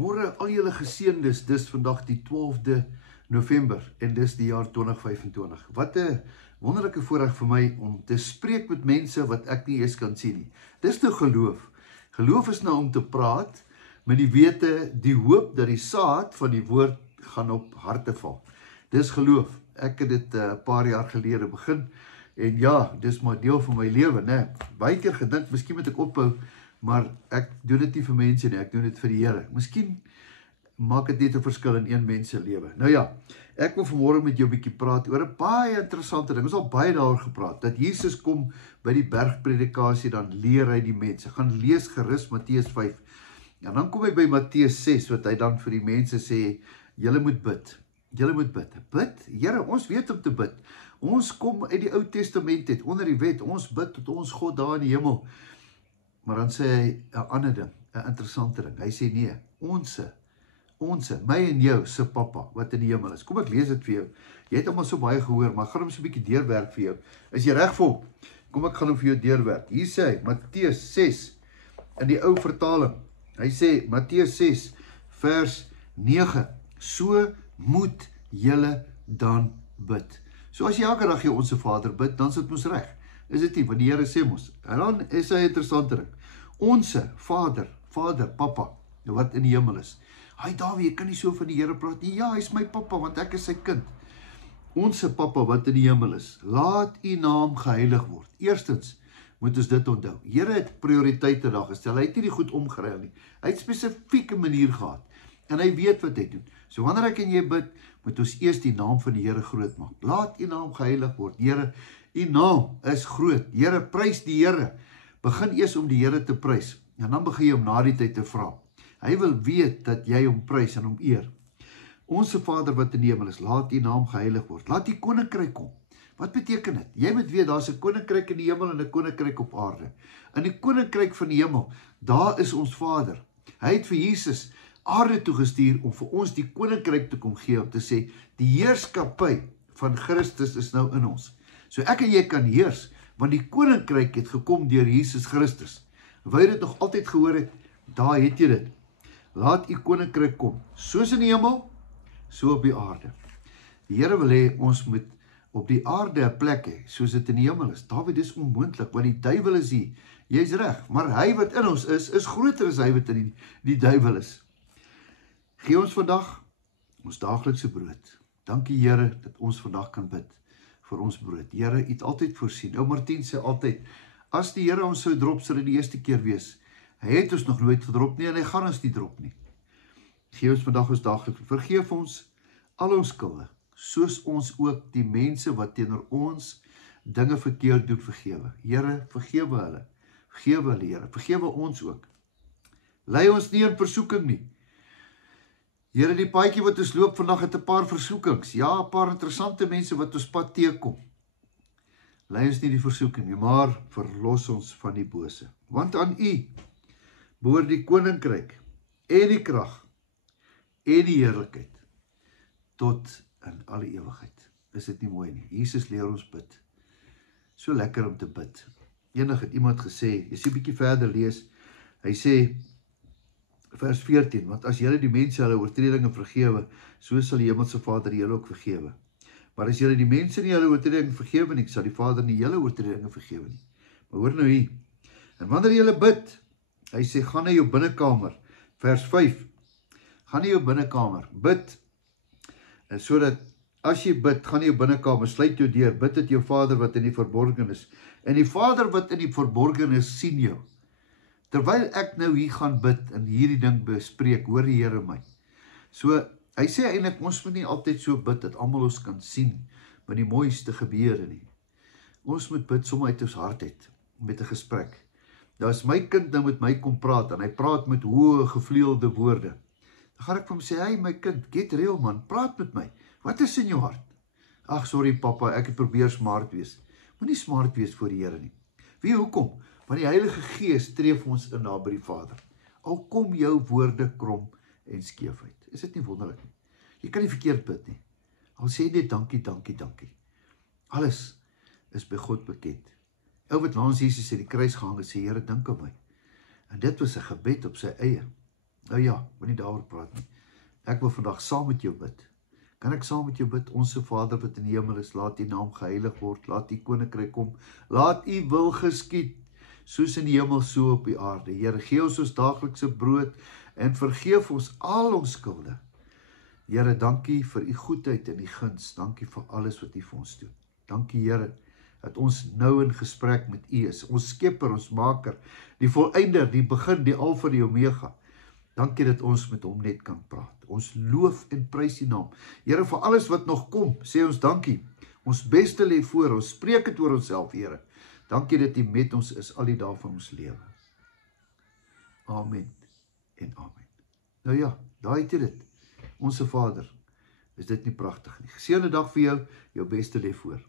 Môre al julle geseëndes, dis vandag die 12de November en dis die jaar 2025. Wat 'n wonderlike voorreg vir my om te spreek met mense wat ek nie eens kan sien nie. Dis nou geloof. Geloof is nou om te praat met die wete, die hoop dat die saad van die woord gaan op harte val. Dis geloof. Ek het dit 'n paar jaar gelede begin en ja, dis maar deel van my lewe, né? Baie keer gedink, miskien moet ek ophou, maar ek doen dit nie vir mense nie, ek doen dit vir die Here. Miskien maak dit net 'n verskil in een mens se lewe. Nou ja, ek wil vanmôre met jou 'n bietjie praat oor 'n baie interessante ding. Ons het al baie daaroor gepraat, dat Jesus kom by die bergpredikasie, dan leer hy die mense. Gaan lees gerus Matteus 5. En dan kom hy by Matteus 6, wat hy dan vir die mense sê, julle moet bid. Julle moet bid. Bid? Here, ons weet om te bid. Ons kom uit die Ou Testament uit, onder die wet. Ons bid tot ons God daar in die hemel. Maar dan sê hy 'n ander ding, 'n interessante ding. Hy sê nee, ons, my en jou se Pappa wat in die hemel is. Kom ek lees dit vir jou. Jy het almal so baie gehoor, maar gaan hom so 'n bietjie deurwerk vir jou. Is jy reg vir hom? Kom ek gaan hom vir jou deurwerk. Hier sê hy, Matteus 6 in die ou vertaling. Hy sê Matteus 6 vers 9. So moet julle dan bid. So as jy elke dag jou Onse Vader bid, dan is dit mos reg. Is dit nie? Want die Here sê mos. En dan is hy 'n interessante ding. Onse Vader, Pappa, wat in die hemel is. Hy Dawie, jy kan nie so van die Here praat nie. Ja, hy is my Pappa, want ek is sy kind. Onse Pappa wat in die hemel is, laat u naam geheilig word. Eerstens moet ons dit onthou. Here het prioriteite daar gestel. Hy het nie die goed omgeruil nie. Hy het 'n spesifieke manier gehad. En hy weet wat hy doen. So wanneer ek en jy bid, moet ons eers die naam van die Here groot maak. Laat u naam geheilig word. Here, u naam is groot. Here, prys die Here. Begin eers om die Here te prys. En dan begin jy om na die tyd te vra. Hy wil weet dat jy hom prys en hom eer. Onse Vader wat in die hemel is, laat u naam geheilig word. Laat u koninkryk kom. Wat beteken dit? Jy moet weet, daar's 'n koninkryk in die hemel en 'n koninkryk op aarde. In die koninkryk van die hemel, daar is ons Vader. Hy het vir Jesus aarde toegestuur om vir ons die koninkryk te kom gee, om te sê, die heerskappy van Christus is nou in ons. So ek en jy kan heers, want die koninkryk het gekom deur Jesus Christus. Wou jy dit nog altyd gehoor het? Daar het jy dit. Laat u koninkryk kom, soos in die hemel, so op die aarde. Die Here wil hê ons moet op die aarde 'n plek hê, soos dit in die hemel is. Dawid, dis onmoontlik, want die duiwel is hier. Jy's reg, maar hy wat in ons is groter as hy wat in die duiwel is. Gee ons vandag ons daaglikse brood. Dankie Here dat ons vandag kan bid vir ons brood. Here, u het altyd voorsien. Ou Martin sê altyd, as die Here ons sou drop, sou dit die eerste keer wees. Hy het ons nog nooit gedrop nie en hy gaan ons nie drop nie. Gee ons vandag ons daaglikse. Vergeef ons al ons skulde, soos ons ook die mense wat teenoor ons dinge verkeerd doen vergewe. Here, vergewe hulle. Vergewe hulle, Here. Vergewe ons ook. Lei ons nie in versoeking nie. Here, die paadjie wat ons loop vandag het 'n paar versoekings. Ja, 'n paar interessante mense wat ons pad teekom. Lei ons nie die versoeking nie, maar verlos ons van die bose. Want aan u behoort die koninkryk en die krag en die heerlikheid tot in alle ewigheid. Is dit nie mooi nie? Jesus leer ons bid. So lekker om te bid. Eendag het iemand gesê, jy sien 'n bietjie verder lees, hy sê vers 14, want as julle die mense hulle oortredinge vergewe, so sal die hemelse Vader julle ook vergewe. Maar as julle die mense nie hulle oortredinge vergewe nie, sal die Vader nie julle oortredinge vergewe nie. Maar hoor nou hier, en wanneer julle bid, hy sê, gaan na jou binnekamer, vers 5, gaan na jou binnekamer, bid, en so dat, as jy bid, gaan na jou binnekamer, sluit jou deur, bid dit jou Vader wat in die verborgen is, en die Vader wat in die verborgen is, sien jou. Terwyl ek nou hier gaan bid en hierdie ding bespreek, hoor die Here my. So, hy sê eintlik, ons moet nie altyd so bid, dat almal ons kan sien, met die mooiste gebeure nie. Ons moet bid sommer uit ons hart uit, met 'n gesprek. Nou as my kind nou met my kom praat, en hy praat met hoë gevleelde woorde, dan gaan ek vir hom sê, hey my kind, get real man, praat met my, wat is in jou hart? Ag sorry papa, ek het probeer smart wees. Moenie smart wees voor die Here nie. Wie hoekom? Want die Heilige Gees tree vir ons in daar by die Vader. Al kom jou woorde krom en skeef uit. Is dit nie wonderlik nie? Jy kan nie verkeerd bid nie. Al sê net dankie, dankie, dankie. Alles is by God bekend. Ou wat langs Jesus in die kruis gehang het, sê Here, dink aan my. En dit was 'n gebed op sy eie. Nou ja, wil nie daaroor praat nie. Ek wil vandag saam met jou bid. Kan ek saam met jou bid? Onse Vader wat in die hemel is, laat U naam geheilig word, laat U koninkryk kom, laat U wil geskied, soos in die hemel so op die aarde. Here, gee ons daaglikse brood en vergeef ons al ons skulde. Here, dankie vir U goedheid en U guns. Dankie vir alles wat U vir ons doen. Dankie, Here, dat ons nou in gesprek met U is. Ons skepper, ons maker, die volleinder, die begin, die alfa, die omega. Dankie dat ons met hom net kan praat. Ons loof en prys U naam. Here, vir alles wat nog kom, sê ons dankie. Ons beste lê voor, ons spreek het oor onsself, Here. Dankie dat U met ons is, al die dae van ons lewe. Amen en amen. Nou ja, daar het jy dit. Onse Vader, is dit nie pragtig nie? Geseënde dag vir jou, jou beste lê voor.